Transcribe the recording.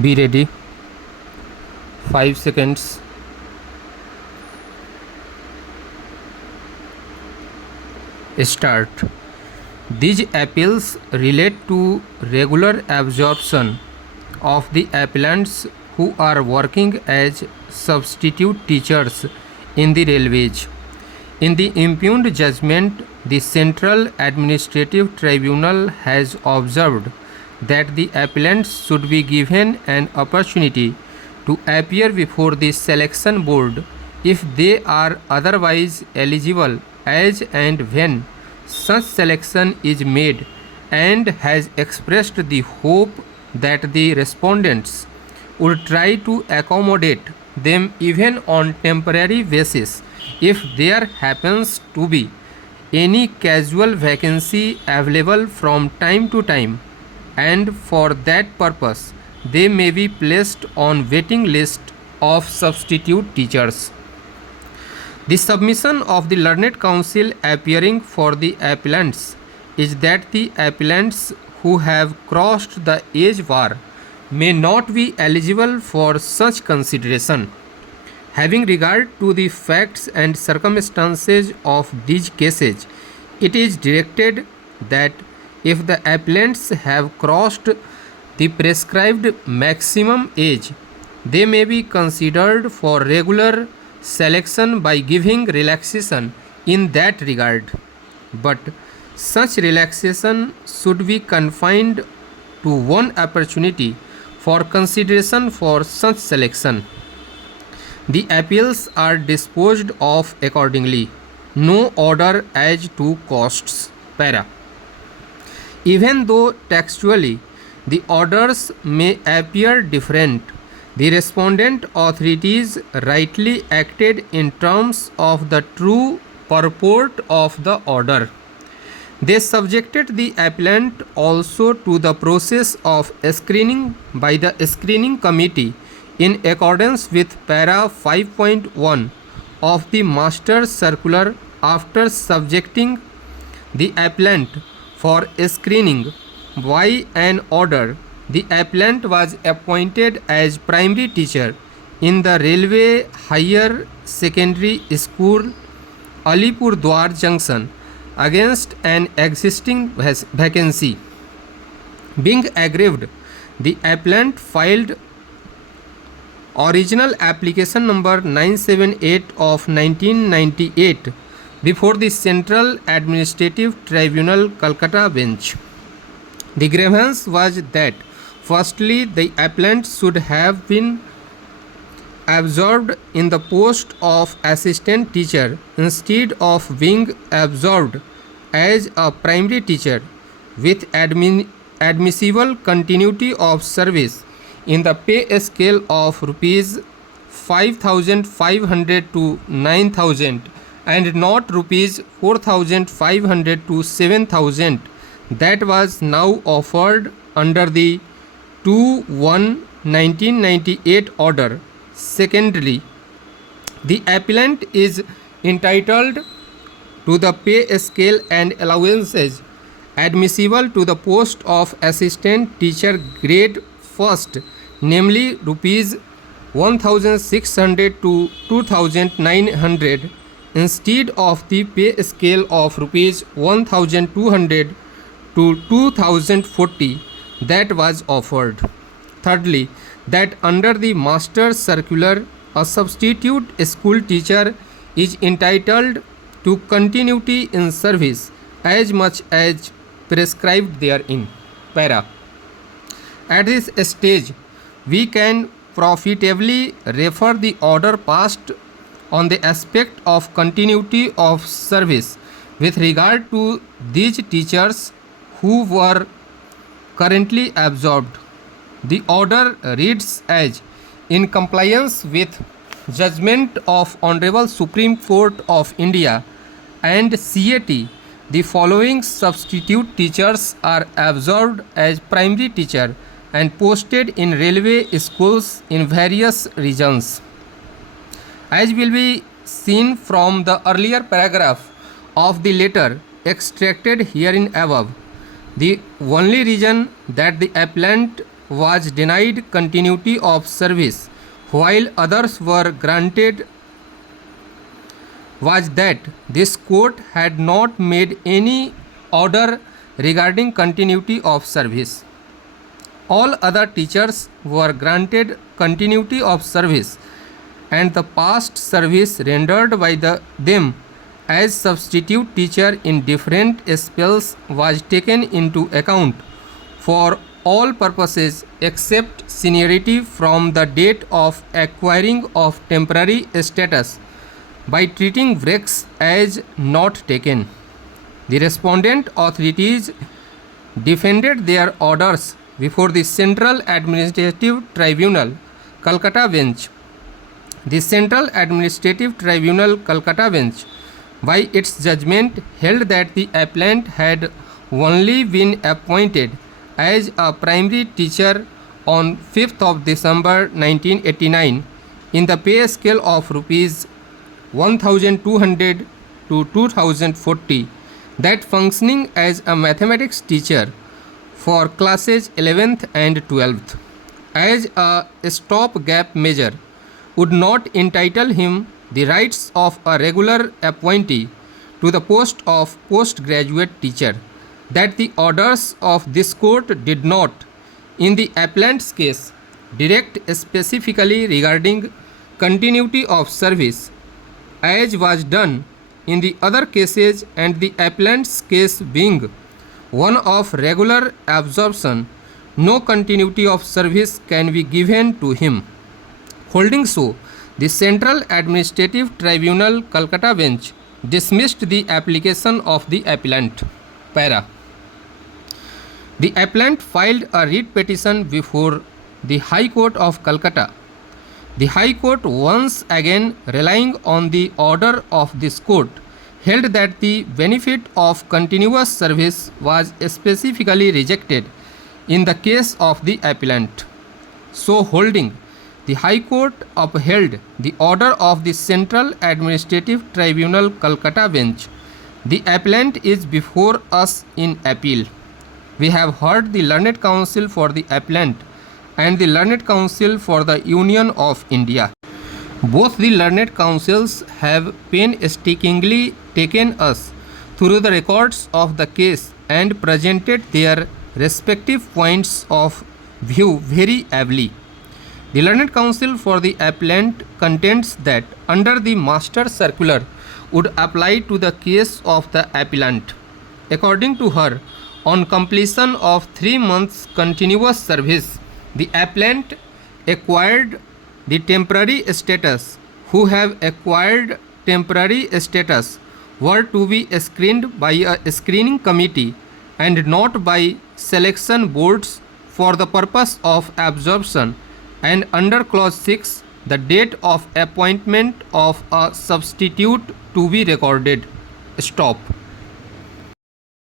Be ready. 5 seconds. Start. These appeals relate to regular absorption of the appellants who are working as substitute teachers in the railways. In the impugned judgment, the Central Administrative Tribunal has observed that the appellants should be given an opportunity to appear before the selection board if they are otherwise eligible as and when such selection is made, and has expressed the hope that the respondents would try to accommodate them even on temporary basis if there happens to be any casual vacancy available from time to time, and for that purpose they may be placed on waiting list of substitute teachers. The submission of the Learned Council appearing for the appellants is that the appellants who have crossed the age bar may not be eligible for such consideration. Having regard to the facts and circumstances of these cases, it is directed that if the appellants have crossed the prescribed maximum age, they may be considered for regular selection by giving relaxation in that regard, but such relaxation should be confined to one opportunity for consideration for such selection. The appeals are disposed of accordingly. No order as to costs. Para. Even though textually the orders may appear different, the respondent authorities rightly acted in terms of the true purport of the order. They subjected the appellant also to the process of screening by the screening committee in accordance with para 5.1 of the master circular. After subjecting the appellant for screening by an order, the appellant was appointed as primary teacher in the Railway Higher Secondary School, Alipurdwar Junction, against an existing vacancy. Being aggrieved, the appellant filed original application number 978 of 1998 before the Central Administrative Tribunal, Calcutta bench. The grievance was that firstly, the appellant should have been absorbed in the post of assistant teacher instead of being absorbed as a primary teacher with admissible continuity of service in the pay scale of rupees 5,500 to 9,000 and not rupees 4,500 to 7,000 that was now offered under the 2/1/1998 order. Secondly, the appellant is entitled to the pay scale and allowances admissible to the post of assistant teacher grade first, namely rupees 1,600 to 2,900 instead of the pay scale of rupees 1,200 to 2,040 that was offered. Thirdly, that under the master circular, a substitute school teacher is entitled to continuity in service as much as prescribed therein. Para. At this stage, we can profitably refer the order passed on the aspect of continuity of service with regard to these teachers who were currently absorbed. The order reads as, in compliance with judgment of Honorable Supreme Court of India and CAT, the following substitute teachers are absorbed as primary teacher and posted in railway schools in various regions. As will be seen from the earlier paragraph of the letter extracted herein above, the only reason that the appellant was denied continuity of service while others were granted was that this court had not made any order regarding continuity of service. All other teachers were granted continuity of service, and the past service rendered by them as substitute teacher in different spells was taken into account for all purposes except seniority from the date of acquiring of temporary status by treating breaks as not taken. The respondent authorities defended their orders before the Central Administrative Tribunal, Calcutta bench. The Central Administrative Tribunal, Calcutta bench, by its judgment, held that the appellant had only been appointed as a primary teacher on 5th of December 1989 in the pay scale of rupees 1200 to 2040, that functioning as a mathematics teacher for classes 11th and 12th as a stopgap measure would not entitle him the rights of a regular appointee to the post of postgraduate teacher, that the orders of this court did not, in the appellant's case, direct specifically regarding continuity of service, as was done in the other cases, and the appellant's case being one of regular absorption, no continuity of service can be given to him. Holding so, the Central Administrative Tribunal, Calcutta bench dismissed the application of the appellant. Para. The appellant filed a writ petition before the High Court of Calcutta. The High Court, once again relying on the order of this court, held that the benefit of continuous service was specifically rejected in the case of the appellant. So holding, the High Court upheld the order of the Central Administrative Tribunal, Calcutta bench. The appellant is before us in appeal. We have heard the Learned Counsel for the appellant and the Learned Counsel for the Union of India. Both the Learned Counsels have painstakingly taken us through the records of the case and presented their respective points of view very ably. The Learned Counsel for the appellant contends that under the Master Circular would apply to the case of the appellant. According to her, on completion of 3 months continuous service, the appellant acquired the temporary status. Who have acquired temporary status were to be screened by a screening committee and not by selection boards for the purpose of absorption, and under clause 6 the date of appointment of a substitute to be recorded. Stop.